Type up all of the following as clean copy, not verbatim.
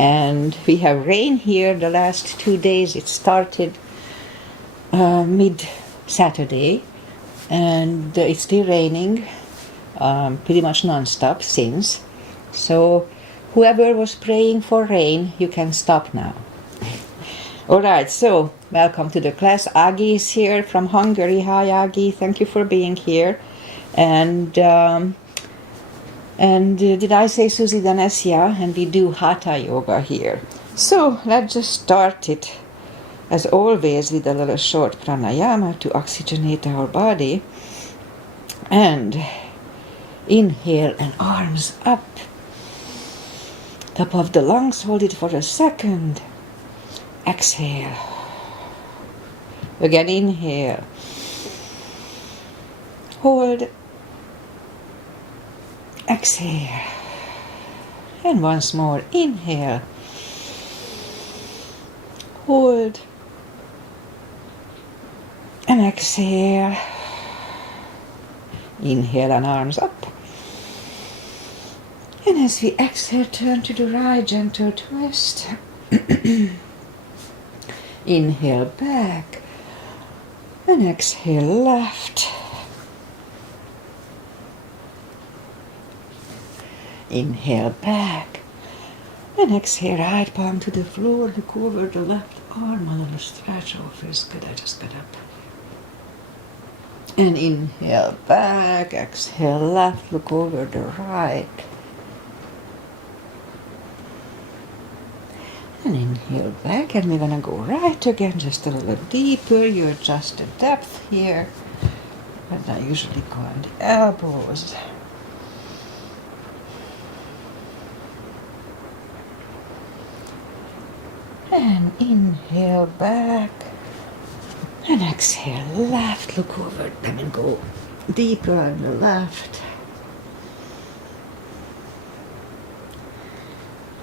And we have rain here the last 2 days. It started mid-Saturday, and it's still raining pretty much non-stop since. So whoever was praying for rain, you can stop now. Alright, so welcome to the class. Agi is here from Hungary. Hi Agi, thank you for being here. And did I say Susie Danesia? And we do Hatha Yoga here. So let's just start it, as always, with a little short pranayama to oxygenate our body. And inhale and arms up. Top of the lungs, hold it for a second. Exhale. Again, inhale. Hold. Exhale. And once more, inhale. Hold. And exhale. Inhale and arms up. And as we exhale, turn to the right, gentle twist. Inhale back. And exhale left. Inhale back. And exhale right palm to the floor. Look over the left arm, a little stretch. Oh, feels good. I just got up. And inhale back. Exhale left. Look over the right. And inhale back, and we're gonna go right again, just a little deeper. You adjust the depth here, but I usually go on the elbows. And inhale back, and exhale left. Look over them and go deeper on the left.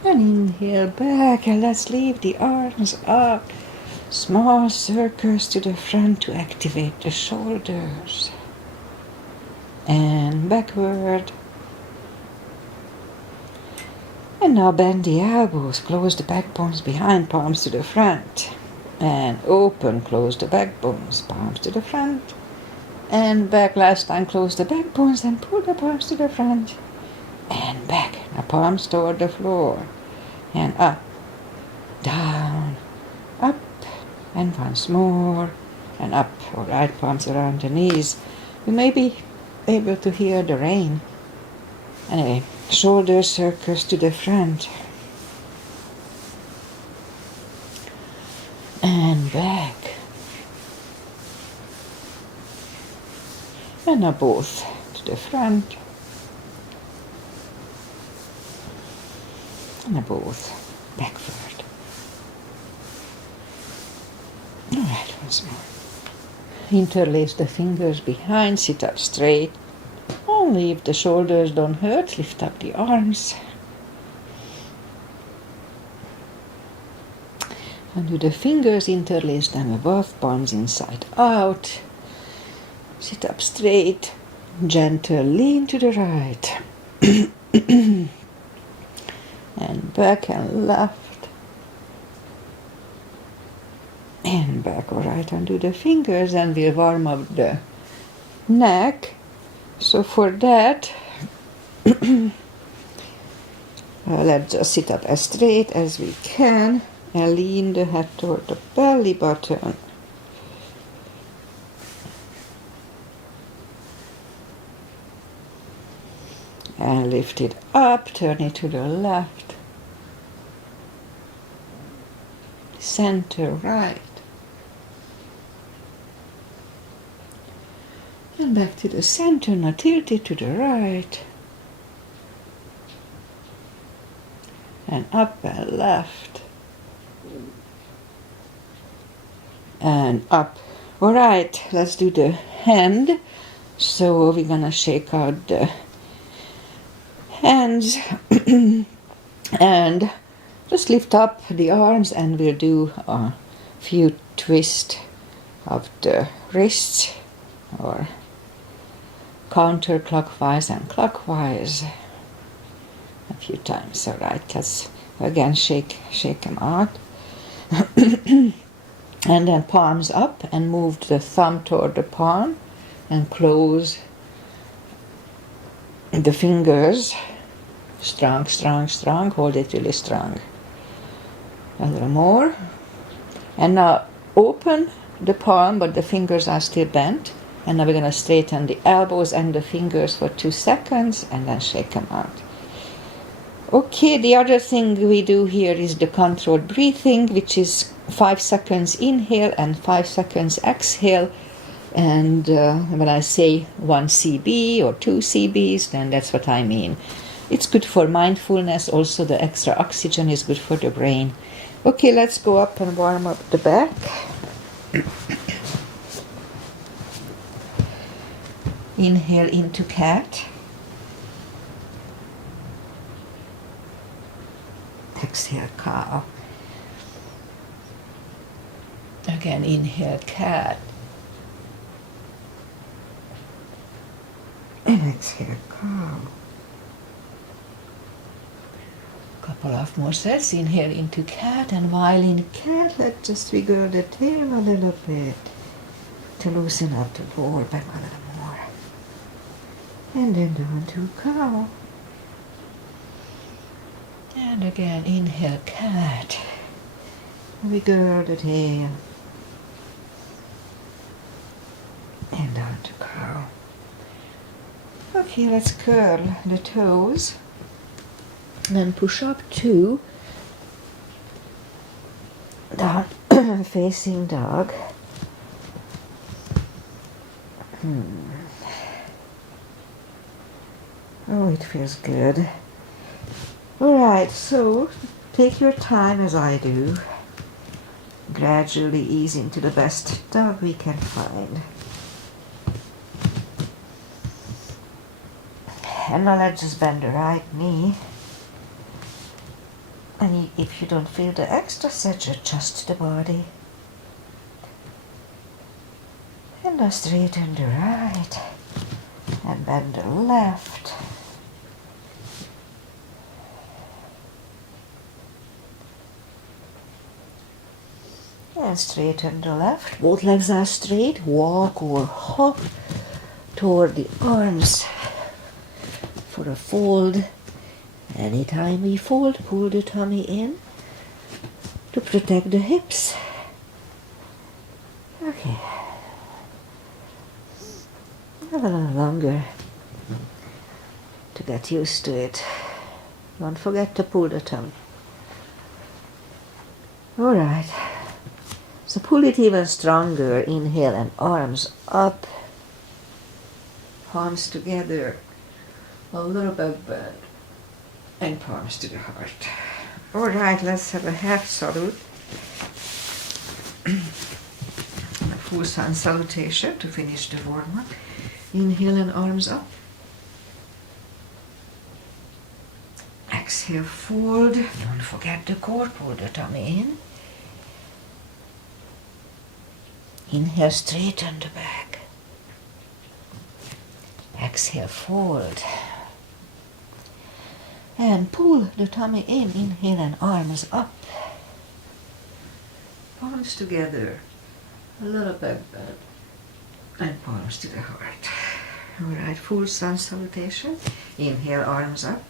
And inhale back, and let's leave the arms up. Small circles to the front to activate the shoulders. And backward. And now bend the elbows, close the backbones behind, palms to the front. And open, close the backbones, palms to the front. And back, last time close the backbones, and pull the palms to the front. And back, now palms toward the floor. And up, down, up, and once more, and up. All right, palms around the knees. You may be able to hear the rain. Anyway, shoulder circles to the front. And back. And now both to the front. And both backward. All right, once more. Interlace the fingers behind, sit up straight. Only if the shoulders don't hurt, lift up the arms. And with the fingers, interlace them above, palms inside out. Sit up straight, gentle lean to the right. And back and left. And back, all right, undo the fingers, and we'll warm up the neck. So for that, let's just sit up as straight as we can and lean the head toward the belly button. And lift it up, turn it to the left, center right, and back to the center. Now tilt it to the right, and up and left, and up. All right, let's do the hand. So we're gonna shake out the hands and just lift up the arms, and we'll do a few twists of the wrists, or counterclockwise and clockwise a few times. All right, let's Again, shake them out. And then palms up and move the thumb toward the palm and close the fingers. Strong, strong, strong. Hold it really strong. A little more. And now open the palm, but the fingers are still bent. And now we're going to straighten the elbows and the fingers for 2 seconds and then shake them out. Okay, the other thing we do here is the controlled breathing, which is 5 seconds inhale and 5 seconds exhale. And when I say 1 CB or 2 CBs, then that's what I mean. It's good for mindfulness. Also, the extra oxygen is good for the brain. Okay, let's go up and warm up the back. Inhale into cat. Exhale, cow. Again, inhale, cat. And exhale, cow. Couple of more sets. Inhale into cat, and while in cat, let's just wiggle the tail a little bit to loosen up the lower back a little more. And then down to cow. And again, inhale, cat. Wiggle the tail. And down to cow. Okay, let's curl the toes. And then push up 2. Down, facing dog. Oh, it feels good. Alright, so take your time as I do. Gradually ease into the best dog we can find. And now let's just bend the right knee. And if you don't feel the extra set, adjust the body. And now straighten the right. And bend the left. And straighten the left. Both legs are straight. Walk or hop toward the arms for a fold. Anytime we fold, pull the tummy in to protect the hips. Okay. A little longer to get used to it. Don't forget to pull the tummy. Alright. So pull it even stronger. Inhale and arms up. Palms together. A little back bend. And palms to the heart. Alright, let's have a half salute. A full sun salutation to finish the warm-up. Inhale and arms up. Exhale, fold. Don't forget the core, pull the tummy in. Inhale, straighten the back. Exhale, fold. And pull the tummy in. Inhale and arms up. Palms together. A little back bend. And palms to the heart. Alright, full sun salutation. Inhale, arms up.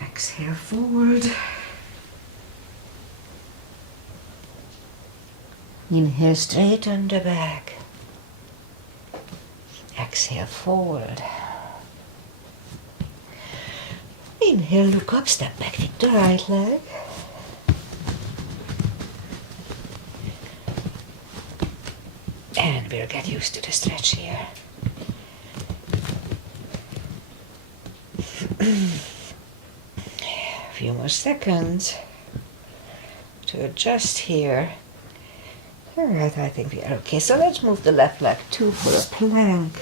Exhale, fold. Inhale, straighten the back. Exhale, fold. Inhale, look up, step back with the right leg. And we'll get used to the stretch here. A few more seconds to adjust here. Alright, I think we are okay. So let's move the left leg too for a plank.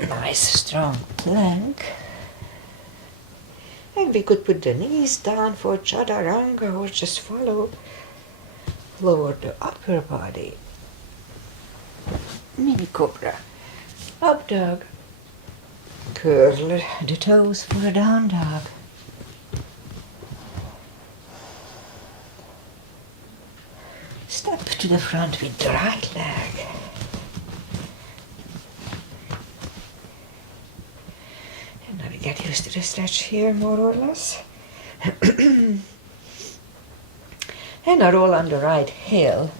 Nice strong plank. And we could put the knees down for chaturanga or just follow. Lower the upper body. Mini cobra. Up dog. Curl the toes for a down dog. Step to the front with the right leg. And now we get used to the stretch here, more or less. And now roll on the right heel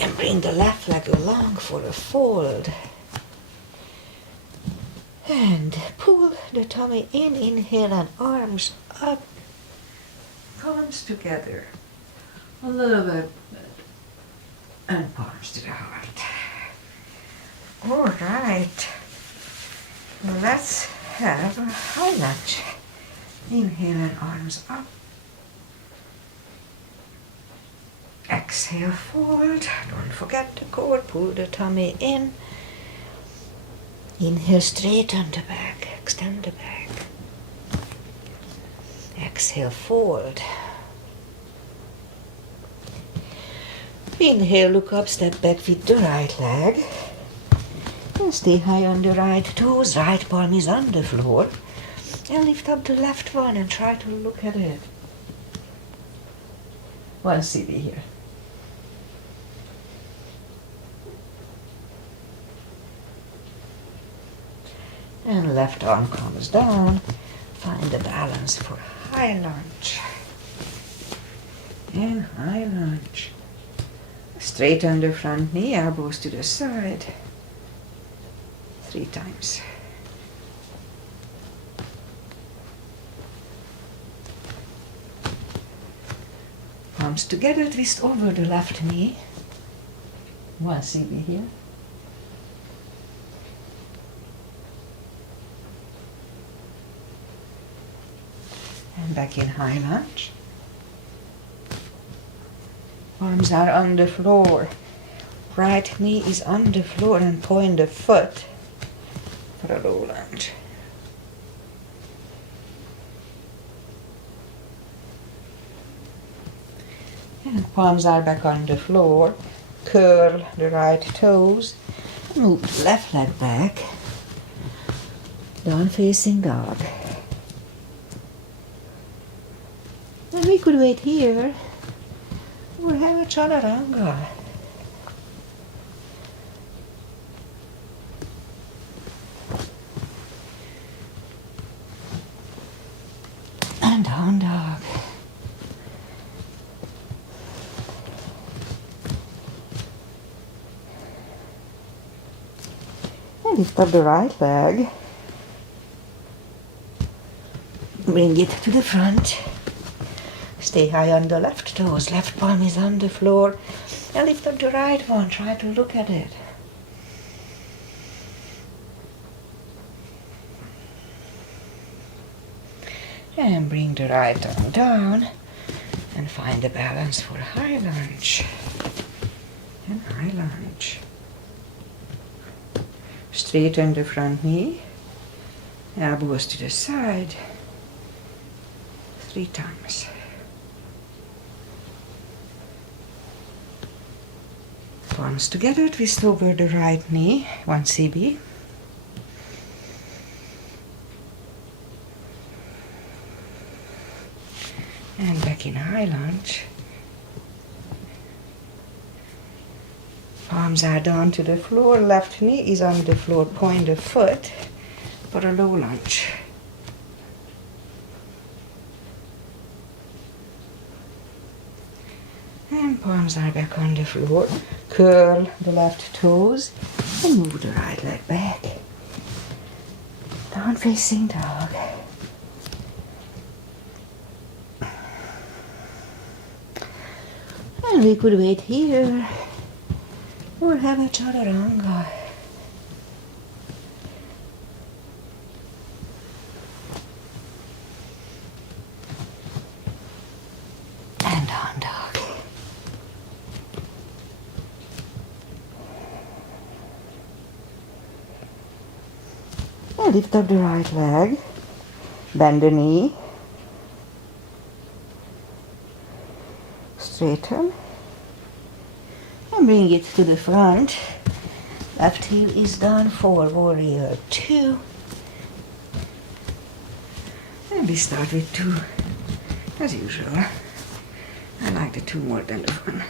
and bring the left leg along for a fold. And pull the tummy in, inhale, and arms up, palms together, a little bit, and palms to the heart. All right, let's have a high lunge. Inhale and arms up. Exhale, fold. Don't forget the core. Pull the tummy in. Inhale, straighten the back. Extend the back. Exhale, fold. Inhale, look up, step back with the right leg. And stay high on the right toes. Right palm is on the floor. And lift up the left one and try to look at it. One CD here. And left arm comes down. Find the balance for high lunge. And high lunge. Straighten the front knee, elbows to the side. 3 times. Palms together, twist over the left knee. 1 CB here. And back in high lunge. Arms are on the floor. Right knee is on the floor and point the foot for a low lunge. And palms are back on the floor. Curl the right toes. Move the left leg back. Down facing dog. And we could wait here or have a chaturanga. And down dog. And lift up the right leg. Bring it to the front. Stay high on the left toes. Left palm is on the floor. And lift up the right one. Try to look at it. And bring the right arm down. And find the balance for high lunge. And high lunge. Straighten the front knee. Elbows to the side. 3 times. Palms together, twist over the right knee, 1 CB. And back in high lunge. Palms are down to the floor, left knee is on the floor, point the foot for a low lunge. And palms are back on the floor. Curl the left toes and move the right leg back. Down facing dog. And we could wait here or have a chaturanga. And down dog. And lift up the right leg. Bend the knee. Straighten. And bring it to the front. Left heel is down for warrior 2. And we start with 2, as usual. I like the 2 more than the 1.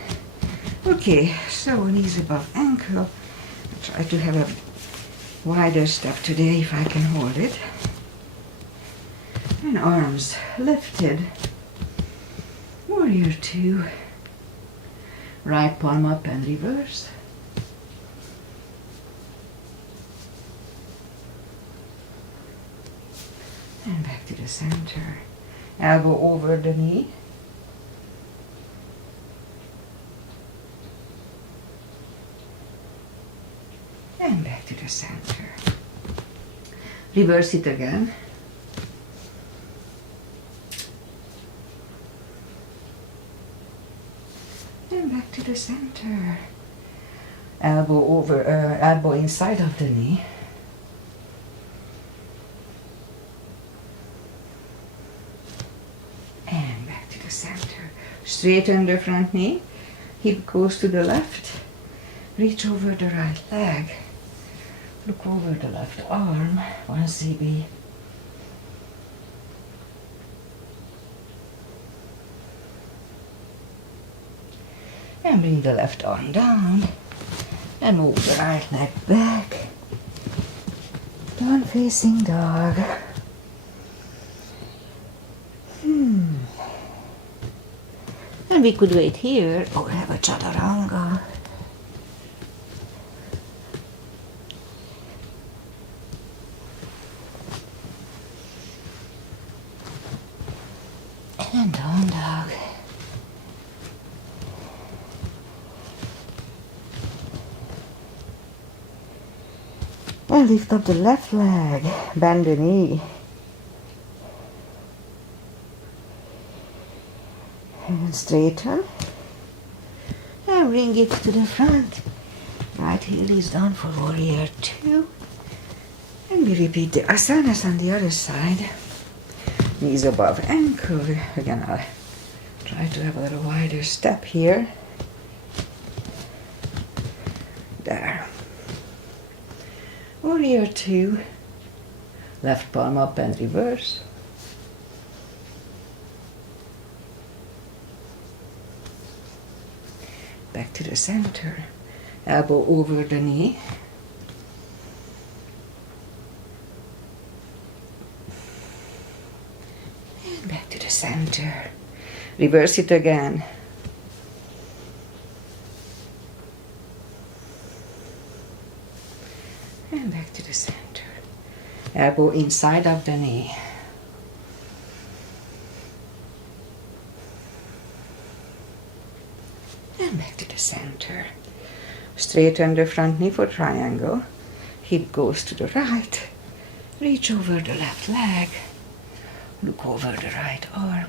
Okay, so knees above ankle. I'll try to have a wider step today if I can hold it. And arms lifted. Warrior 2. Right palm up and reverse. And back to the center. Elbow over the knee. And back to the center. Reverse it again. And back to the center. Elbow inside of the knee. And back to the center. Straighten the front knee. Hip goes to the left. Reach over the right leg. Look over the left arm. 1 cb. And bring the left arm down. And move the right leg back. Down facing dog. And we could wait here or have a chaturanga. And down dog. And lift up the left leg, bend the knee. And straighten. And bring it to the front. Right heel is down for warrior 2. And we repeat the asanas on the other side. Knees above ankle. Again, I'll try to have a little wider step here. There. Warrior 2. Left palm up and reverse. Back to the center. Elbow over the knee. And back to the center. Reverse it again. And back to the center. Elbow inside of the knee. And back to the center. Straighten the front knee for triangle. Hip goes to the right. Reach over the left leg. Look over the right arm.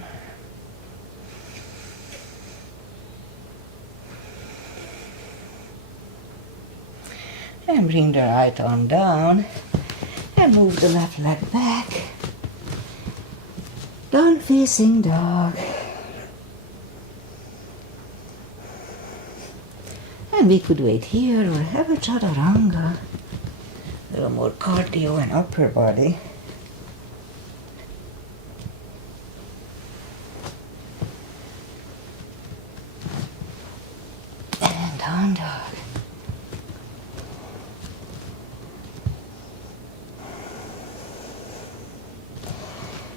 And bring the right arm down. And move the left leg back. Down facing dog. And we could wait here or have a chaturanga. A little more cardio and upper body. And down dog.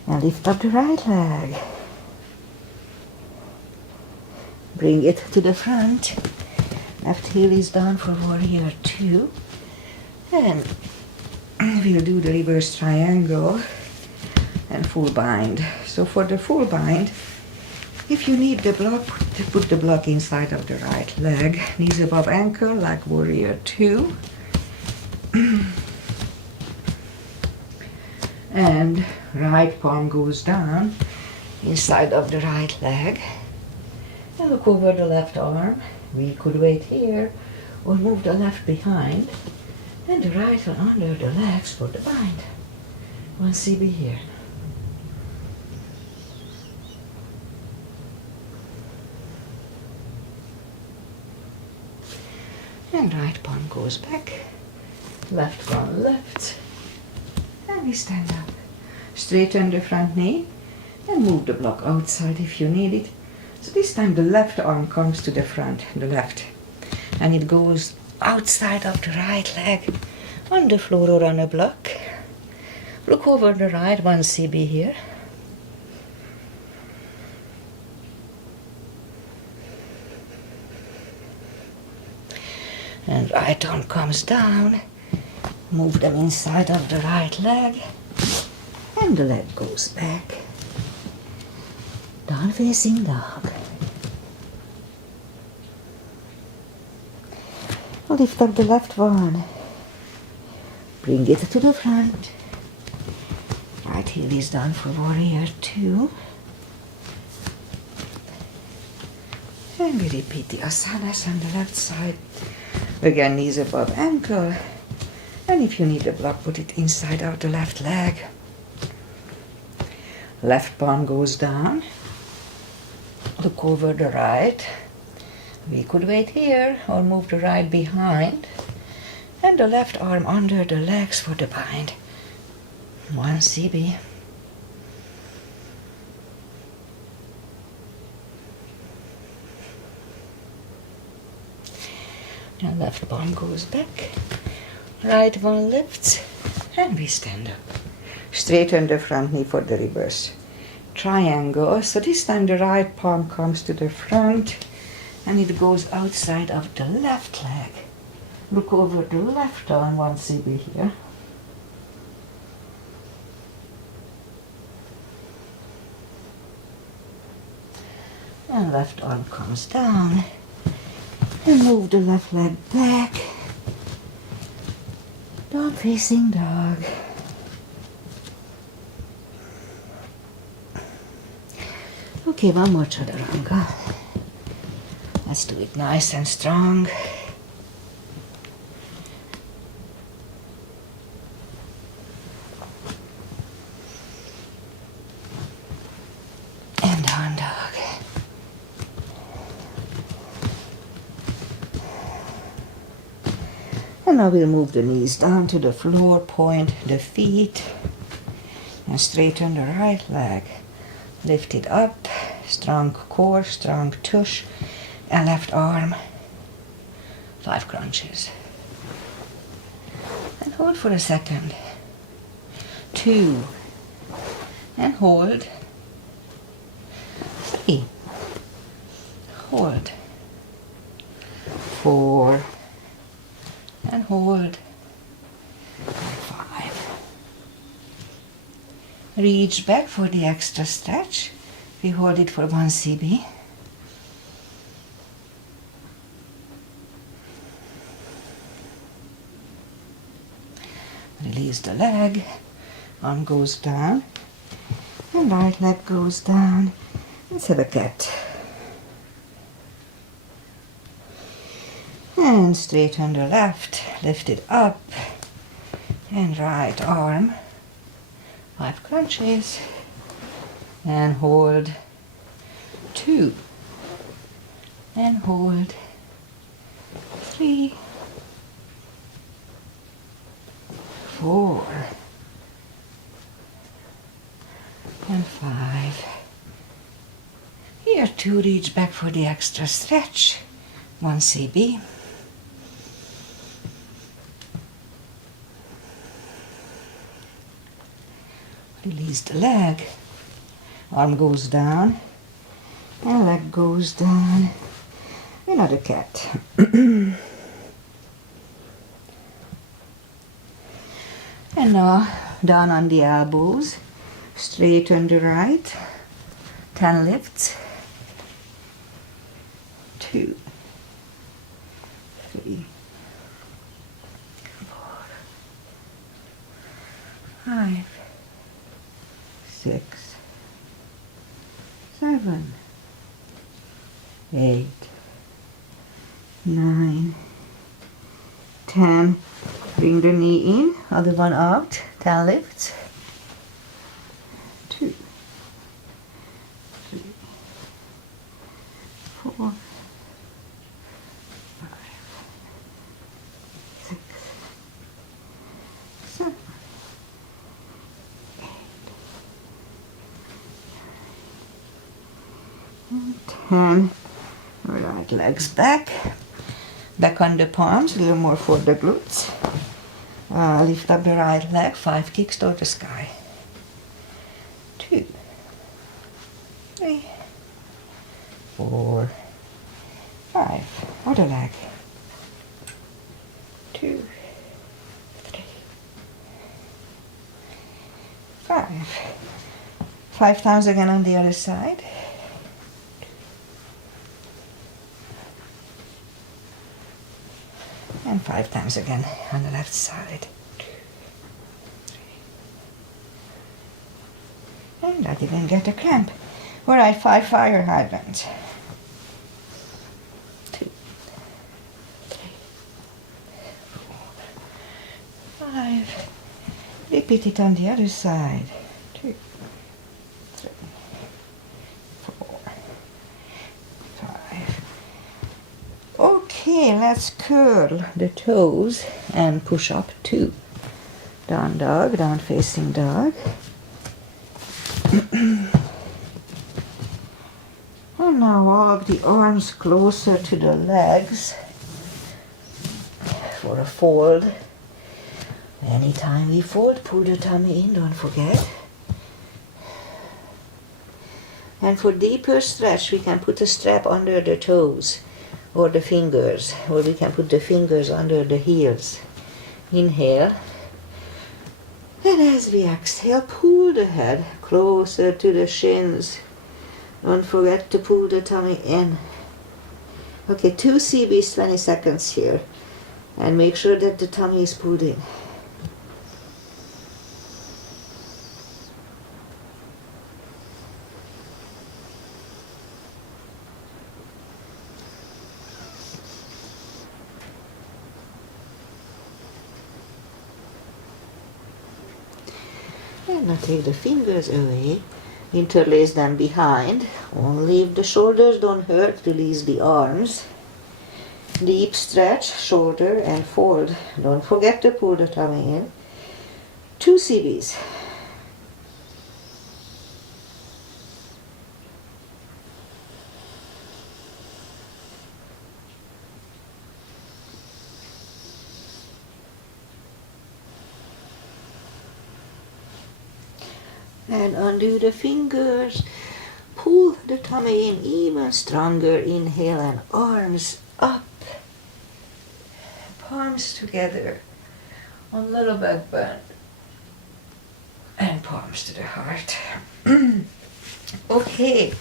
Now lift up the right leg. Bring it to the front. Left heel is down for warrior 2. And we'll do the reverse triangle and full bind. So for the full bind, if you need the block, put the block inside of the right leg. Knees above ankle like warrior 2. And right palm goes down inside of the right leg. And look over the left arm. We could wait here or move the left behind and the right one under the legs for the bind. 1 cb here. And right palm goes back, left palm left, and we stand up. Straighten the front knee and move the block outside if you need it. So this time the left arm comes to the front, the left, and it goes outside of the right leg on the floor or on a block. Look over the right, 1 CB here. And right arm comes down, move them inside of the right leg, and the leg goes back. Down facing dog. Lift up the left one. Bring it to the front. Right heel is done for warrior 2. And we repeat the asanas on the left side. Again, knees above ankle. And if you need a block, put it inside of the left leg. Left palm goes down. Look over the right. We could wait here or move the right behind. And the left arm under the legs for the bind. 1 CB. And left palm goes back. Right one lifts. And we stand up. Straighten the front knee for the reverse. Triangle. So this time the right palm comes to the front. And it goes outside of the left leg. Look over the left arm, 1 CB here. And left arm comes down. And move the left leg back. Dog facing dog. Okay, one more chaturanga. Let's do it nice and strong. And down dog. And now we'll move the knees down to the floor, point the feet, and straighten the right leg. Lift it up, strong core, strong tush, and left arm, 5 crunches. And hold for a second. 2, and hold. 3, hold. 4, and hold. 5. Reach back for the extra stretch. We hold it for 1 CB. Release the leg. Arm goes down. And right leg goes down. Let's have a cat. And straighten the left, lift it up, and right arm, 5 crunches, and hold, 2, and hold, 3, 4, and 5. Here 2, reach back for the extra stretch, 1 CB. Release the leg, arm goes down, and leg goes down, another cat. And now down on the elbows, straighten the right, 10 lifts, 2, 3, 4, 5, 6, 7, 8, 9, 10. Bring the knee in, other one out, 10 lifts. 2, 3, 4, 5, 6, 7, 8, And 10. Alright, legs back. Back on the palms, a little more for the glutes. Lift up the right leg, 5 kicks toward the sky. 2, 3, 4, 5. Other leg. 2, 3, 5. 5 times again on the other side. And 5 times again on the left side. 2, 3. And I didn't get a cramp. Alright, 5 fire hydrants. 2, 3, 4, 5. Repeat it on the other side. 2, 3, 4, 5. Okay, let's curl the toes and push up 2. Down dog, down facing dog. And now walk the arms closer to the legs for a fold. Anytime we fold, pull the tummy in, don't forget. And for deeper stretch, we can put a strap under the toes or the fingers, or we can put the fingers under the heels. Inhale. And as we exhale, pull the head closer to the shins. Don't forget to pull the tummy in. Okay, 2 CBs, 20 seconds here. And make sure that the tummy is pulled in. And now take the fingers away, interlace them behind, only if the shoulders don't hurt, release the arms. Deep stretch, shoulder and fold. Don't forget to pull the tummy in. 2 CBs. And undo the fingers. Pull the tummy in even stronger. Inhale and arms up. Palms together on little back bend. And palms to the heart. Okay.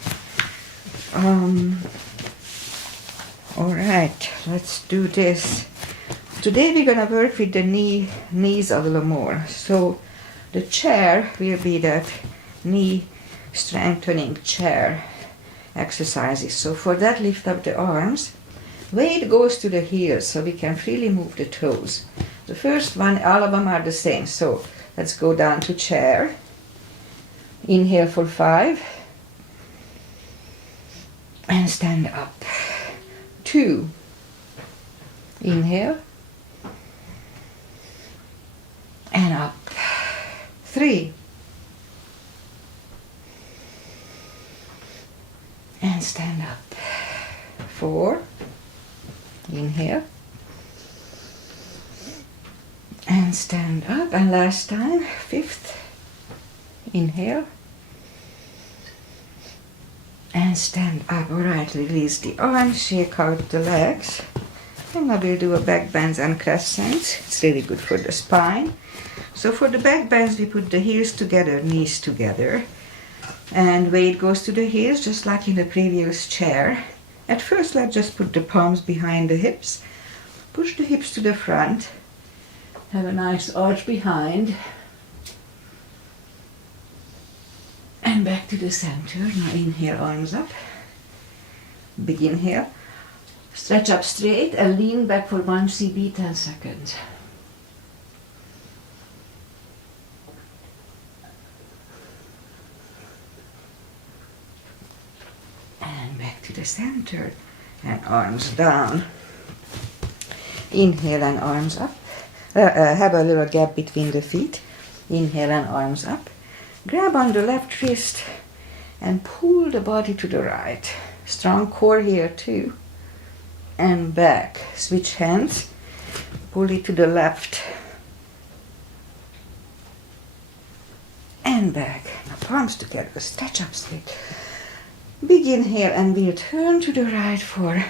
Alright, let's do this. Today we're gonna work with the knees a little more. So the chair will be that knee strengthening chair exercises. So for that, lift up the arms. Weight goes to the heels so we can freely move the toes. The first one, all of them are the same. So let's go down to chair. Inhale for 5. And stand up. 2. Inhale. And up. 3. And stand up. 4. Inhale. And stand up. And last time, 5th. Inhale. And stand up. Alright, release the arms, shake out the legs. And now we'll do a back bends and crescents. It's really good for the spine. So for the back bends, we put the heels together, knees together. And weight goes to the heels, just like in the previous chair. At first, let's just put the palms behind the hips. Push the hips to the front. Have a nice arch behind. And back to the center. Now inhale, arms up. Big inhale. Stretch up straight and lean back for 1 CB, 10 seconds. And back to the center. And arms down. Inhale and arms up. Have a little gap between the feet. Inhale and arms up. Grab on the left wrist and pull the body to the right. Strong core here too. And back. Switch hands. Pull it to the left. And back. Now palms together. Stretch up straight. Big inhale and we'll turn to the right for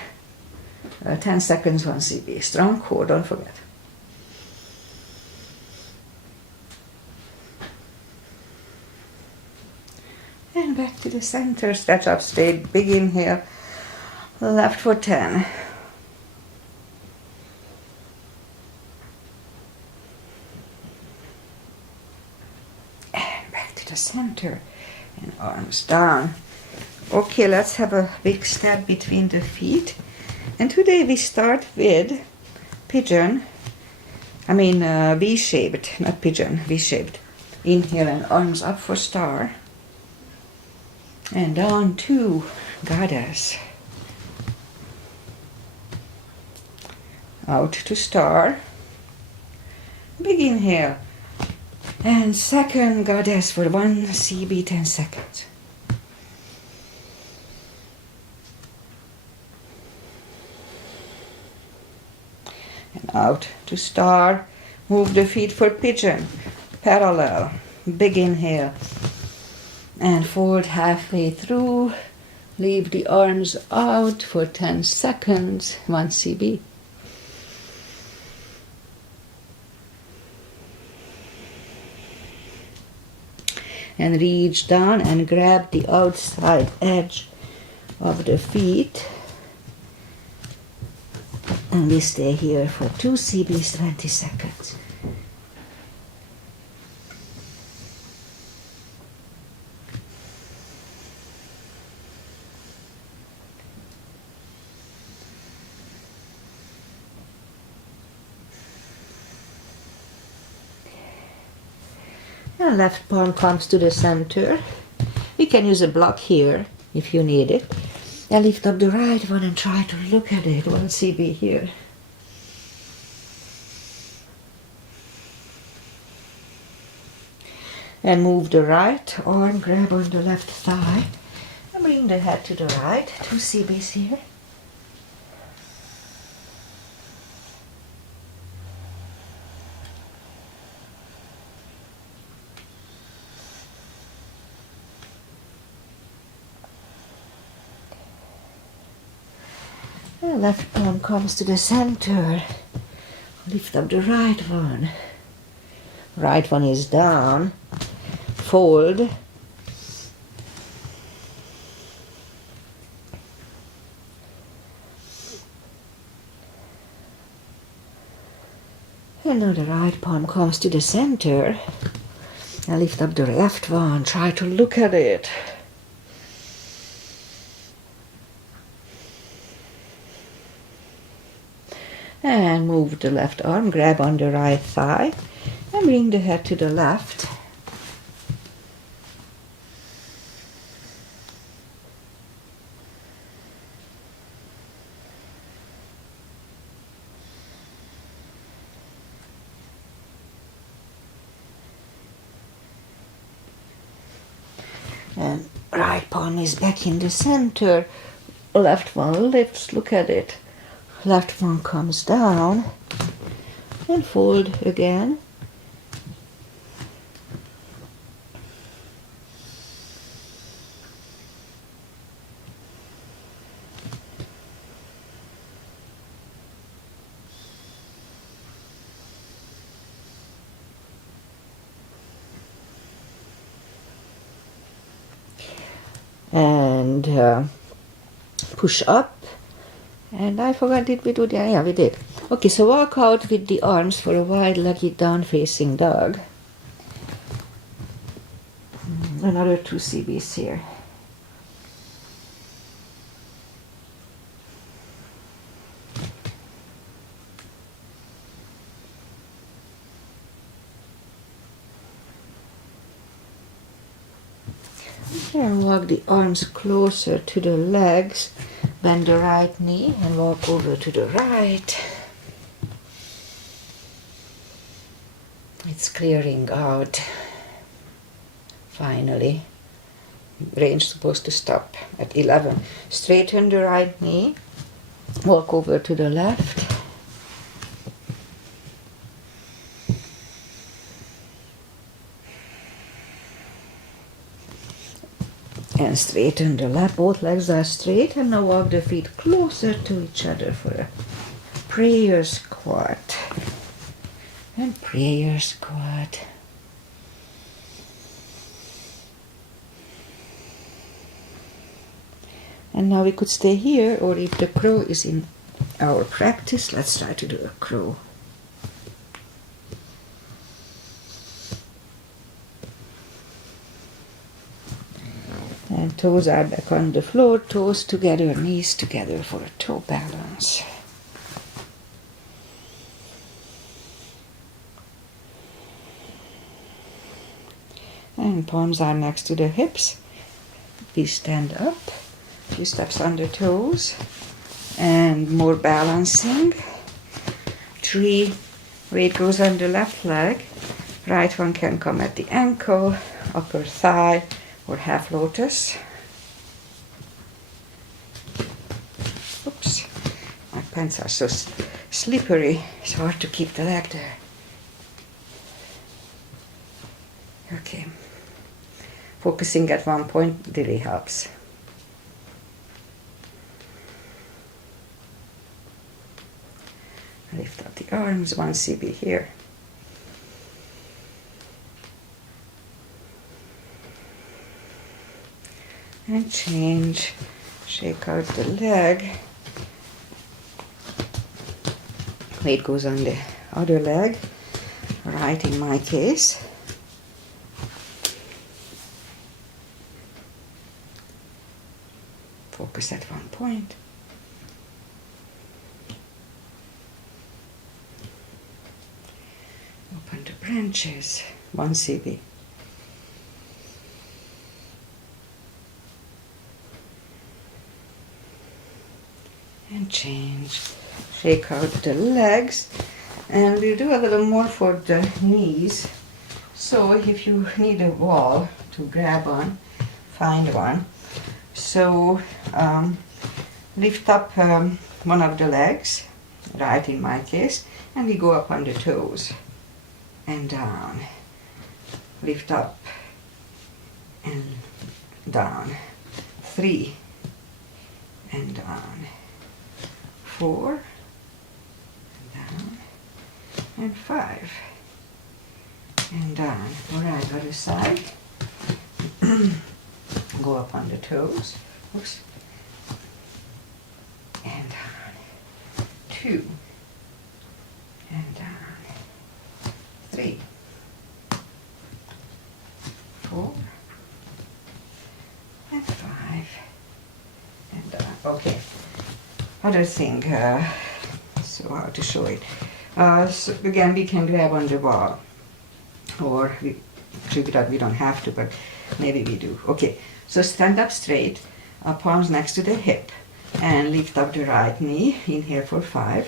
10 seconds, 1 CB. Strong core, don't forget. And back to the center, stretch up straight, big inhale, left for 10. And back to the center, and arms down. Okay, let's have a big step between the feet. And today we start with pigeon, V-shaped, not pigeon, V-shaped. Inhale and arms up for star. And down to goddess. Out to star. Big inhale. And second goddess for 1 CB, 10 seconds. And out to star. Move the feet for pigeon. Parallel. Big inhale. And fold halfway through. Leave the arms out for 10 seconds. 1 CB. And reach down and grab the outside edge of the feet. And we stay here for 2 CBs, 20 seconds. And left palm comes to the center. You can use a block here if you need it. And lift up the right one and try to look at it. 1 CB here. And move the right arm, grab on the left thigh. And bring the head to the right. 2 CBs here. And left palm comes to the center. Lift up the right one. Right one is down. Fold. And now the right palm comes to the center. And lift up the left one. Try to look at it. And move the left arm, grab on the right thigh, and bring the head to the left. And right palm is back in the center. Left one lifts, look at it. Left one comes down and fold again. And push up. And I forgot, did we do that? Yeah, we did. Okay, so walk out with the arms for a wide-legged down-facing dog. Another 2 CBs here. And walk the arms closer to the legs. Bend the right knee and walk over to the right. It's clearing out. Finally. range supposed to stop at 11. Straighten the right knee, walk over to the left. And straighten the left, both legs are straight, and now walk the feet closer to each other for a prayer squat. And prayer squat. And now we could stay here, or if the crow is in our practice, let's try to do a crow. And toes are back on the floor, toes together, knees together for a toe balance. And palms are next to the hips. We stand up, few steps on the toes, and more balancing. 3, weight goes on the left leg, right one can come at the ankle, upper thigh, or half lotus. Oops, my pants are so slippery, it's hard to keep the leg there. Okay, focusing at one point really helps. Lift up the arms, 1 CB here. And change, shake out the leg. Weight goes on the other leg, right in my case. Focus at one point. Open the branches, 1 CB. And change, shake out the legs, and we'll do a little more for the knees. So if you need a wall to grab on, find one. So lift up one of the legs, right in my case, and we go up on the toes and down. Lift up and down. 3 and down. 4 and down. And 5 and down. All right, other side. Go up on the toes. Oops. And down. 2 and down. 3, 4 and 5 and down. Okay. Other thing, so how to show it. So again, we can grab on the wall, or we don't have to, but maybe we do. Okay, so stand up straight, palms next to the hip, and lift up the right knee. Inhale for 5.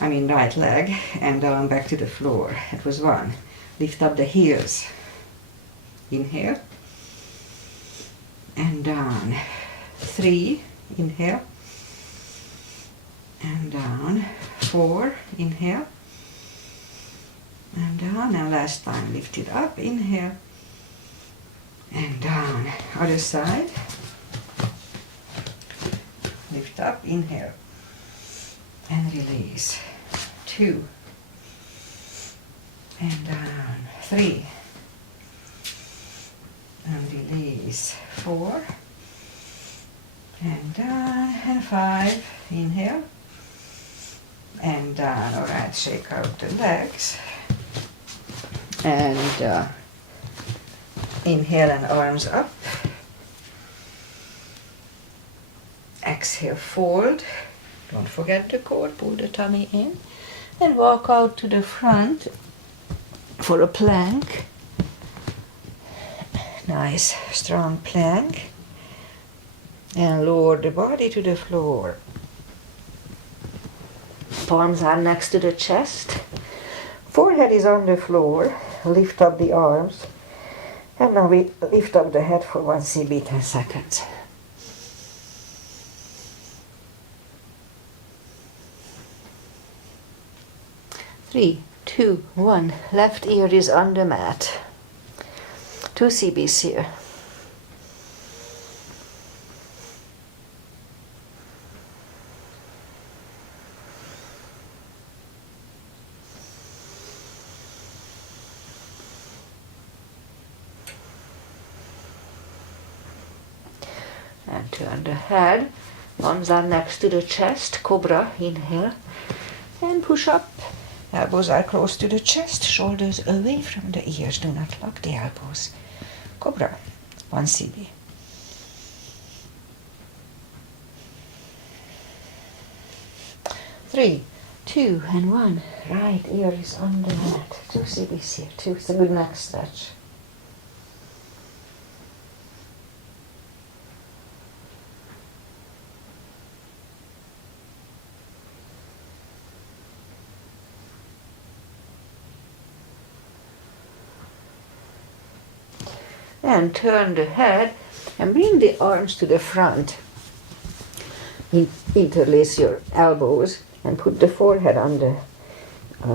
Right leg, and down back to the floor. That was 1. Lift up the heels. Inhale, and down. 3. Inhale, and down. 4. Inhale, and down. And last time, lift it up. Inhale, and down. Other side. Lift up. Inhale, and release. 2 and down. 3 and release. 4 and down. And 5. Inhale and down. All right, shake out the legs and inhale and arms up. Exhale, fold. Don't forget the cord, pull the tummy in, and walk out to the front for a plank. Nice, strong plank. And lower the body to the floor. Palms are next to the chest. Forehead is on the floor. Lift up the arms And now we lift up the head for 1 CB, 10 seconds. Three, two, one. Left ear is on the mat. 2 CBs here. And turn the head. Arms are next to the chest. Cobra, inhale. And push up. Elbows are close to the chest. Shoulders away from the ears. Do not lock the elbows. Cobra, 1 CB. Three, two, and 1. Right ear is on the mat. 2 CBs here. 2. It's a good neck stretch. And turn the head and bring the arms to the front. Interlace your elbows and put the forehead on the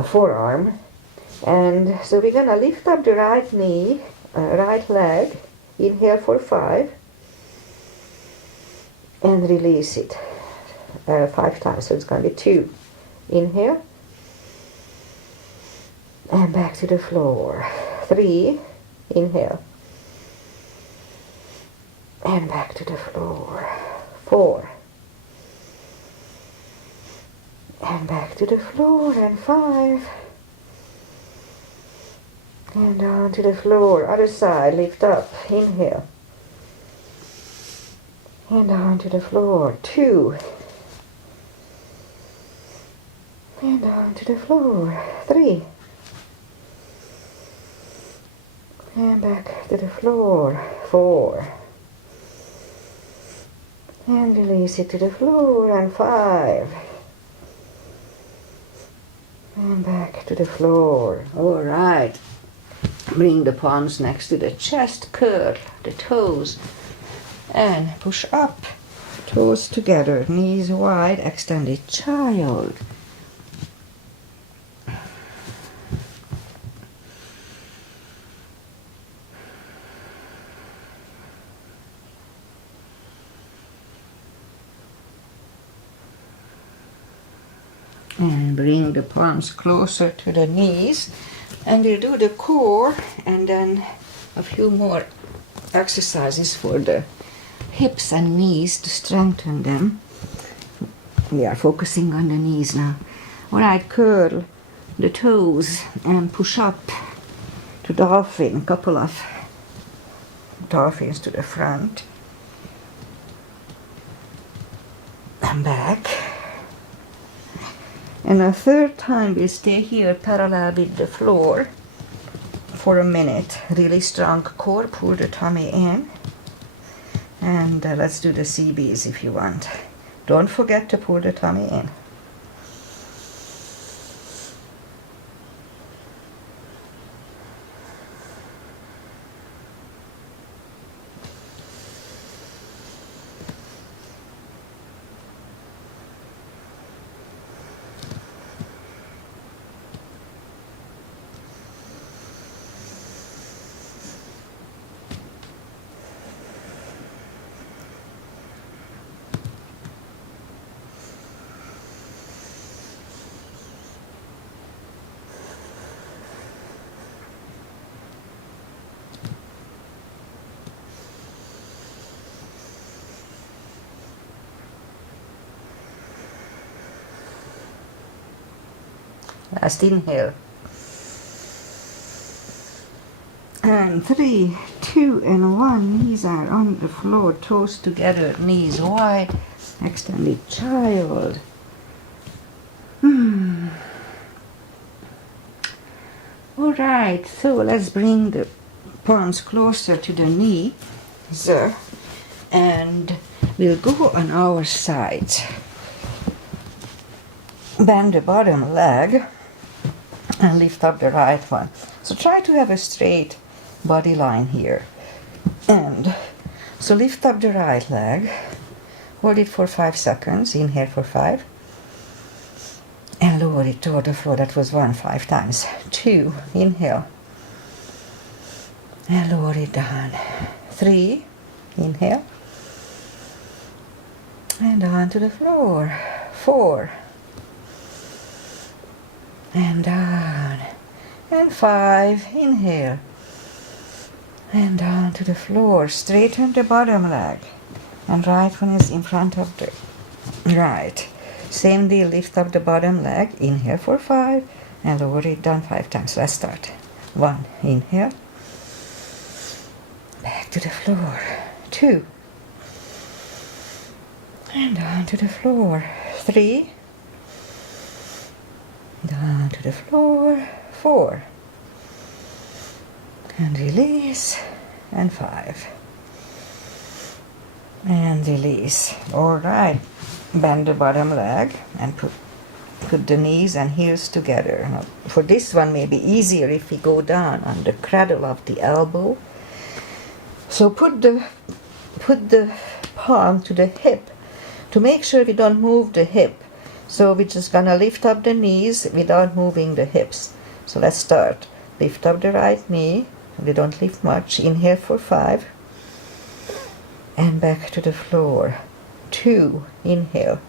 forearm. And so we're gonna lift up the right knee, right leg. Inhale for 5 and release it 5 times. So it's gonna be 2. Inhale and back to the floor. 3. Inhale. And back to the floor. 4. And back to the floor. And 5. And down to the floor. Other side. Lift up. Inhale. And down to the floor. 2. And down to the floor. 3. And back to the floor. 4. And release it to the floor. And 5. And back to the floor. All right. Bring the palms next to the chest. Curl the toes. And push up. Toes together. Knees wide. Extended child. And bring the palms closer to the knees. And we'll do the core and then a few more exercises for the hips and knees to strengthen them. We are focusing on the knees now. All right, curl the toes and push up to dolphin. A couple of dolphins to the front. And back. And a third time we stay here parallel with the floor for a minute. Really strong core, pull the tummy in. And let's do the CBs if you want. Don't forget to pull the tummy in. Last inhale. And 3, 2, and 1. Knees are on the floor, toes together, knees wide. Extended child. All right, so let's bring the palms closer to the knees. And we'll go on our sides. Bend the bottom leg and lift up the right one. So try to have a straight body line here. And so lift up the right leg, hold it for 5 seconds, inhale for 5, and lower it toward the floor. That was 1, 5 times. 2, inhale, and lower it down. 3, inhale, and down to the floor. 4, and down. And 5, inhale, and down to the floor. Straighten the bottom leg, and right one is in front of the right. Same deal, lift up the bottom leg, inhale for 5, and lower it down 5 times. Let's start. 1, inhale, back to the floor. 2, and down to the floor. 3, down to the floor. 4, and release, and 5, and release. All right, bend the bottom leg and put the knees and heels together. Now, for this one, may be easier if we go down on the cradle of the elbow. So put the palm to the hip to make sure we don't move the hip. So we're just gonna lift up the knees without moving the hips. So let's start. Lift up the right knee. We don't lift much. Inhale for 5. And back to the floor. 2, inhale.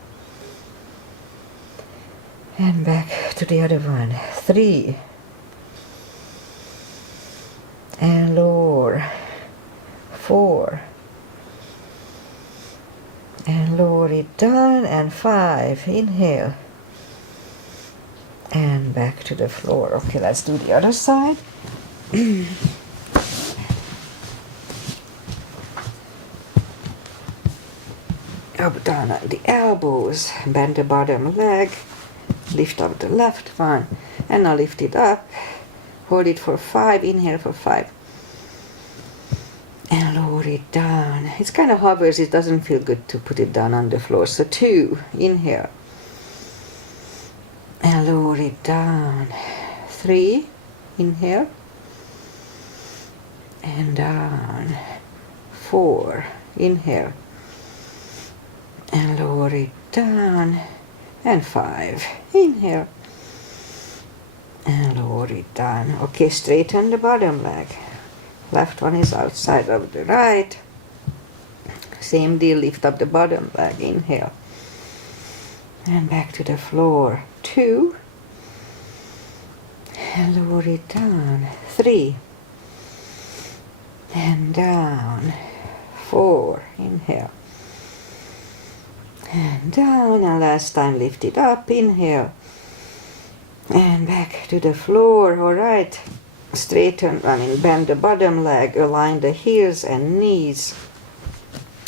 And back to the other one. 3. And lower. 4. And lower it down. And 5. Inhale. And back to the floor. Okay, let's do the other side. Up, down on the elbows, bend the bottom leg, lift up the left one, and now lift it up, hold it for 5, inhale for 5, and lower it down. It kind of hovers, it doesn't feel good to put it down on the floor. So 2, inhale, and lower it down. 3, inhale, and down. 4, inhale, and lower it down. And 5, inhale, and lower it down. Okay, straighten the bottom leg. Left one is outside of the right. Same deal, lift up the bottom leg, inhale, and back to the floor. 2, and lower it down. 3, and down. 4, inhale, and down. And last time, lift it up, inhale, and back to the floor. All right, straighten, bend the bottom leg, align the heels and knees.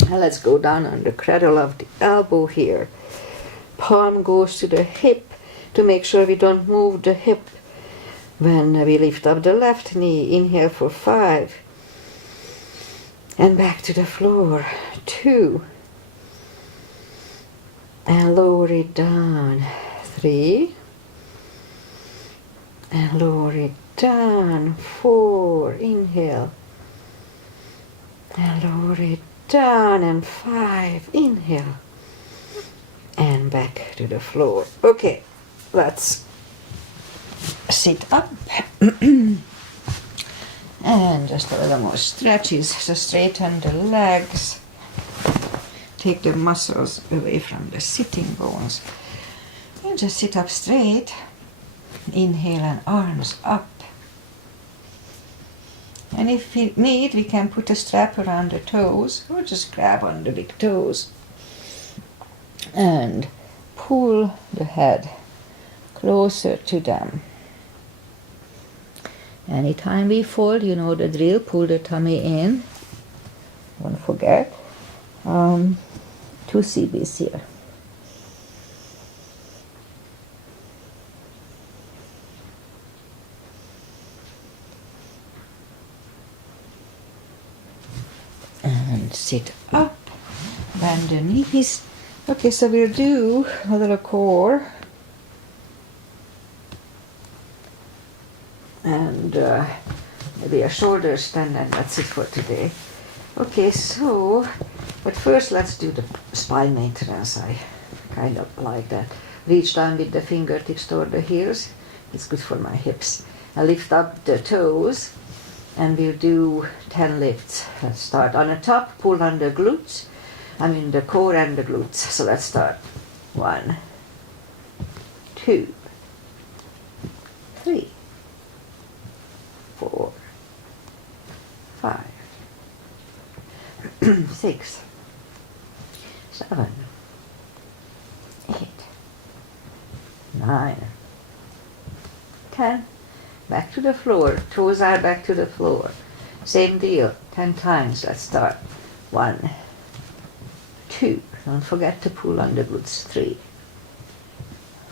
And let's go down on the cradle of the elbow here. Palm goes to the hip to make sure we don't move the hip. When we lift up the left knee, inhale for 5, and back to the floor. 2, and lower it down. 3, and lower it down. 4, inhale, and lower it down. And 5, inhale, and back to the floor. Okay, let's sit up. And just a little more stretches. So straighten the legs. Take the muscles away from the sitting bones. And just sit up straight. Inhale and arms up. And if we need, we can put a strap around the toes or just grab on the big toes. And pull the head closer to them. Anytime we fold, you know the drill, pull the tummy in. Don't forget. 2 CBs here. And sit up, bend the knees. Okay, so we'll do a little core. And maybe a shoulder stand, and that's it for today. Okay, so, but first let's do the spine maintenance. I kind of like that. Reach down with the fingertips toward the heels. It's good for my hips. I lift up the toes, and we'll do 10 lifts. Let's start on the top, pull on the glutes. The core and the glutes. So let's start. 1, 2, 3, 4, 5, 6, 7, 8, 9, 10. Back to the floor. Toes are back to the floor. Same deal. 10 times. Let's start. 1, 2. Don't forget to pull on the glutes. 3,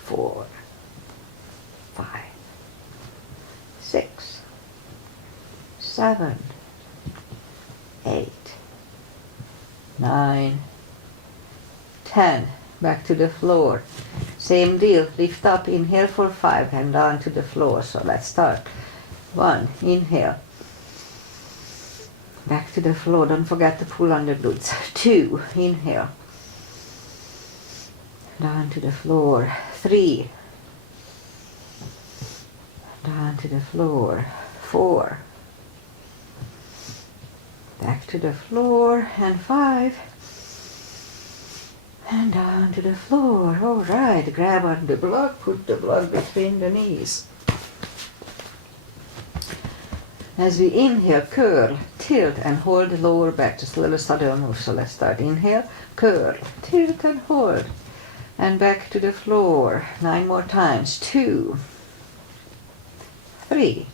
4, 5, 6, 7, 8, 9, 10. Back to the floor. Same deal. Lift up, inhale for 5 and down to the floor. So let's start. 1, inhale. Back to the floor. Don't forget to pull on the glutes. 2, inhale. Down to the floor. 3. Down to the floor. 4. Back to the floor. And 5. And down to the floor. All right. Grab on the block. Put the block between the knees. As we inhale, curl, tilt, and hold the lower back. Just a little subtle move. So let's start. Inhale, curl, tilt, and hold. And back to the floor. 9 more times. 2, 3,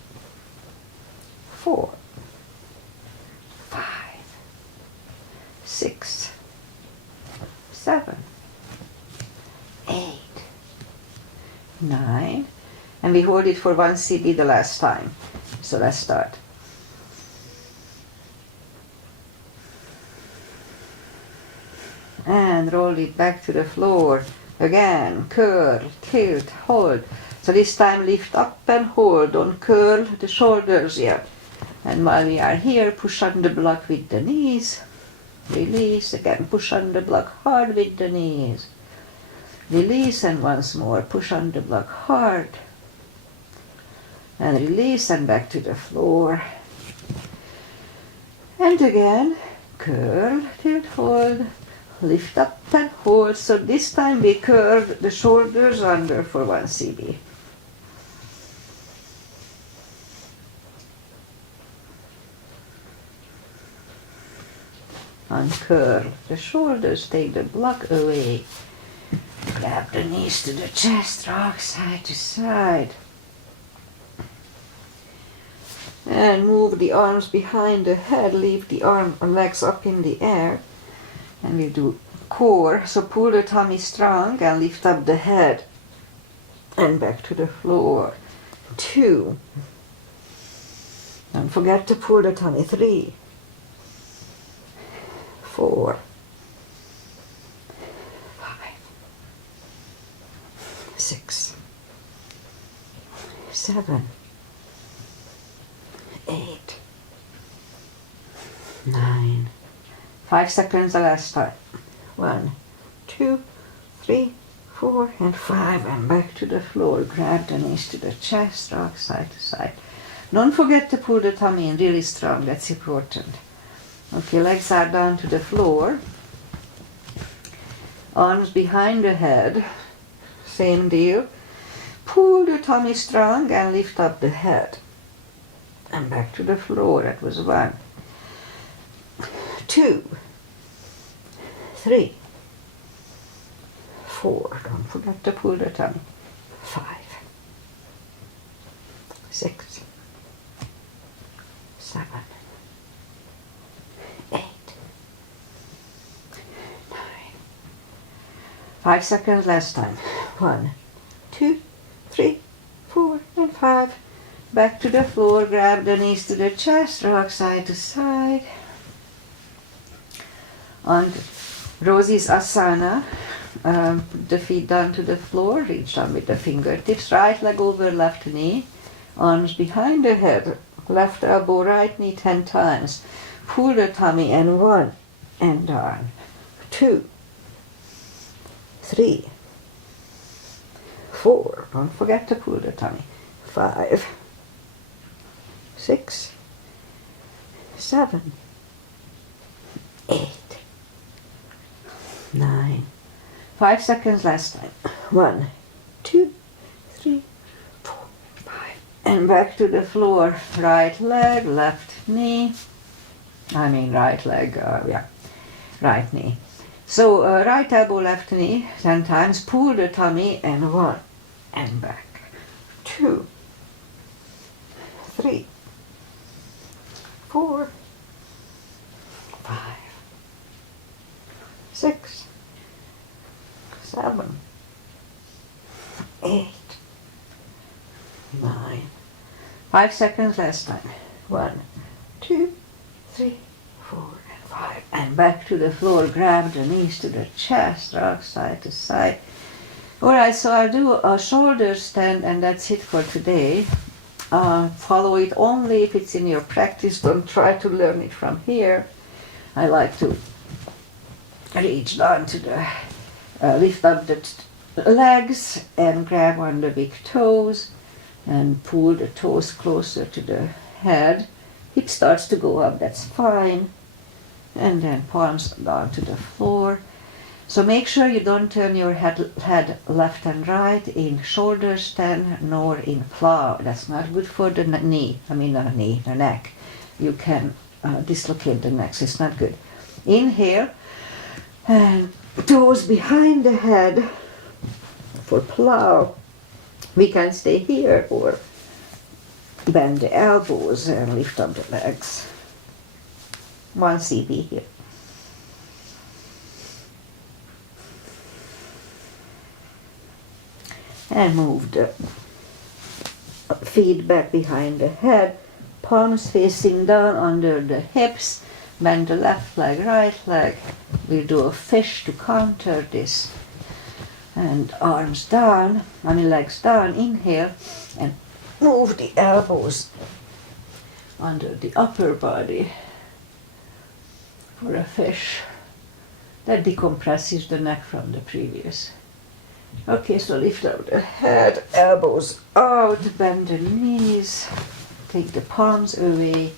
4, 5, 6, 7, 8, 9. And we hold it for 1 CB the last time. So let's start. And roll it back to the floor. Again, curl, tilt, hold. So this time lift up and hold. Don't curl the shoulders yet. And while we are here, push on the block with the knees. Release. Again, push on the block hard with the knees. Release, and once more, push on the block hard. And release, and back to the floor. And again, curl, tilt, hold, lift up and hold. So this time we curled the shoulders under for 1 CB. Uncurl the shoulders, take the block away. Grab the knees to the chest, rock side to side. And move the arms behind the head, leave the legs up in the air. And we do core, so pull the tummy strong and lift up the head. And back to the floor. 2. Don't forget to pull the tummy. 3, 4, 5, 6, 7, 8, 9. 5 seconds the last time. 1, 2, 3, 4, and 5. And back to the floor. Grab the knees to the chest, rock side to side. Don't forget to pull the tummy in really strong. That's important. Okay, legs are down to the floor. Arms behind the head. Same deal. Pull the tummy strong and lift up the head. And back to the floor. That was 1, 2, 3, 4. Don't forget to pull the tummy. 5, 6, 7, 8, 9. 5 seconds last time. 1, 2, 3, 4, and 5. Back to the floor. Grab the knees to the chest, rock side to side. On Rosie's Asana, put the feet down to the floor, reach down with the fingertips, right leg over left knee, arms behind the head, Left elbow, right knee 10 times. Pull the tummy and 1 and down. 2, 3, 4. Don't forget to pull the tummy. 5, 6, 7, 8, 9. 5 seconds last time. 1, 2, 3, 4, 5. And back to the floor. Right leg, left knee. I mean right leg, right knee. So right elbow, left knee 10 times. Pull the tummy and 1 and back. 2, 3, 4, 5, 6, 7, 8, 9. 5 seconds last time. 1, 2, 3, 4, and 5. And back to the floor. Grab the knees to the chest, rock side to side. Alright, so I'll do a shoulder stand and that's it for today. Follow it only if it's in your practice. Don't try to learn it from here. I like to reach down to the, lift up the legs and grab on the big toes and pull the toes closer to the head. Hip starts to go up, that's fine. And then palms down to the floor. So make sure you don't turn your head left and right in shoulder stand nor in plow. That's not good for the knee. I mean not knee, the neck. You can dislocate the neck, so it's not good. Inhale and toes behind the head for plow. We can stay here or bend the elbows and lift up the legs. 1 CB here. And move the feet back behind the head, palms facing down under the hips, bend the left leg, right leg. We'll do a fish to counter this. And arms down, legs down, inhale, and move the elbows under the upper body for a fish. That decompresses the neck from the previous. Okay, so lift up the head, elbows out, bend the knees, take the palms away,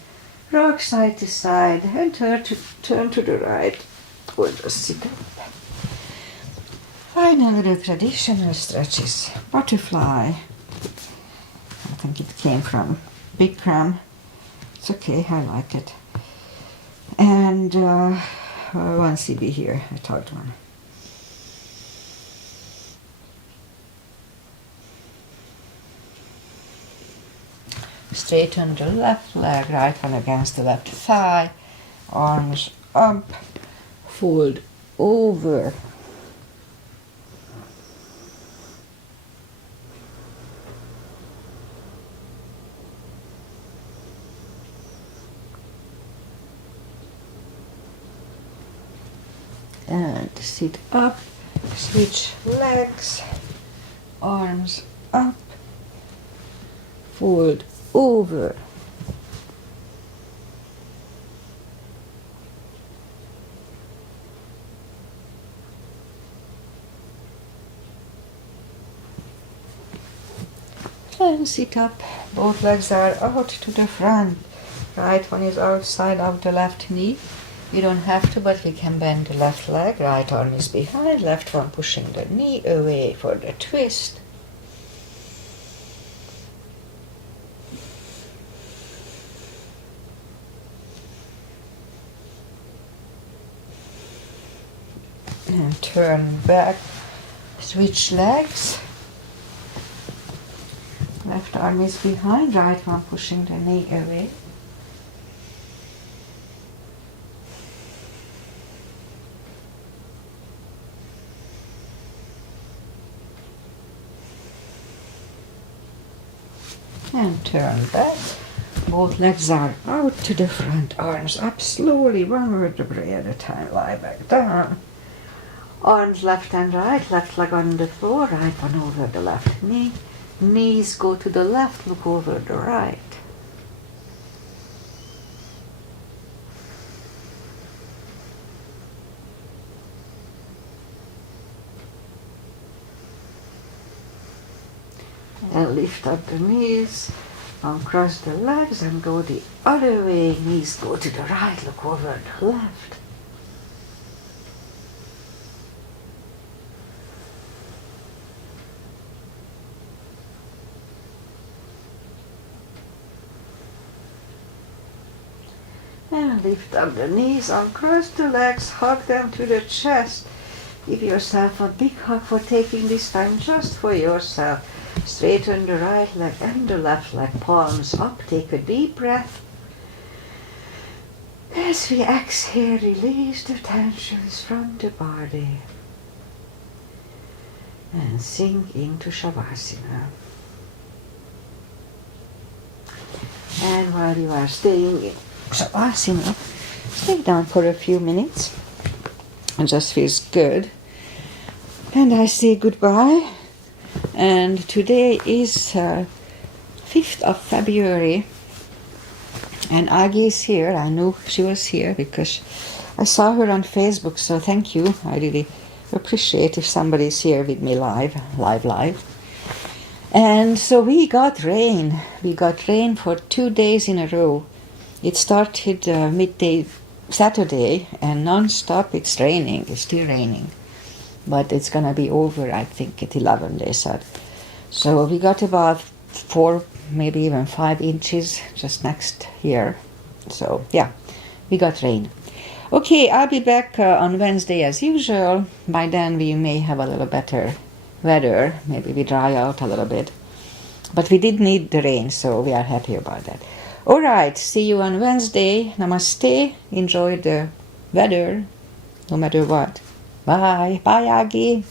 rock side to side, and turn to the right, or just sit up. Finally, the traditional stretches. Butterfly. I think it came from Bikram. It's okay, I like it. And 1 CB here, I talked one. Straighten the left leg, right one against the left thigh, arms up, fold over. And sit up, switch legs, arms up, fold over. And sit up, both legs are out to the front. Right one is outside of the left knee. You don't have to, but we can bend the left leg. Right arm is behind, left one pushing the knee away for the twist. And turn back, switch legs. Left arm is behind, right one pushing the knee away. And turn back. Both legs are out to the front, arms up slowly, one vertebrae at a time. Lie back down. Arms left and right, left leg on the floor, right one over the left knee. Knees go to the left, look over the right. And lift up the knees, uncross the legs and go the other way. Knees go to the right, look over the left. And lift up the knees, uncross the legs, hug them to the chest. Give yourself a big hug for taking this time just for yourself. Straighten the right leg and the left leg, palms up. Take a deep breath. As we exhale, release the tensions from the body. And sink into Shavasana. And while you are staying in Shavasana, stay down for a few minutes. It just feels good. And I say goodbye. And today is 5th of February. And Aggie is here. I knew she was here because I saw her on Facebook. So thank you. I really appreciate if somebody is here with me live. And so we got rain. We got rain for 2 days in a row. It started midday Saturday and non-stop it's raining. It's still raining. But it's going to be over, I think, at 11, they said. So we got about 4, maybe even 5 inches just next year. So, yeah, we got rain. Okay, I'll be back on Wednesday as usual. By then we may have a little better weather. Maybe we dry out a little bit. But we did need the rain, so we are happy about that. All right, see you on Wednesday. Namaste. Enjoy the weather, no matter what. Bye. Bye, Aggie.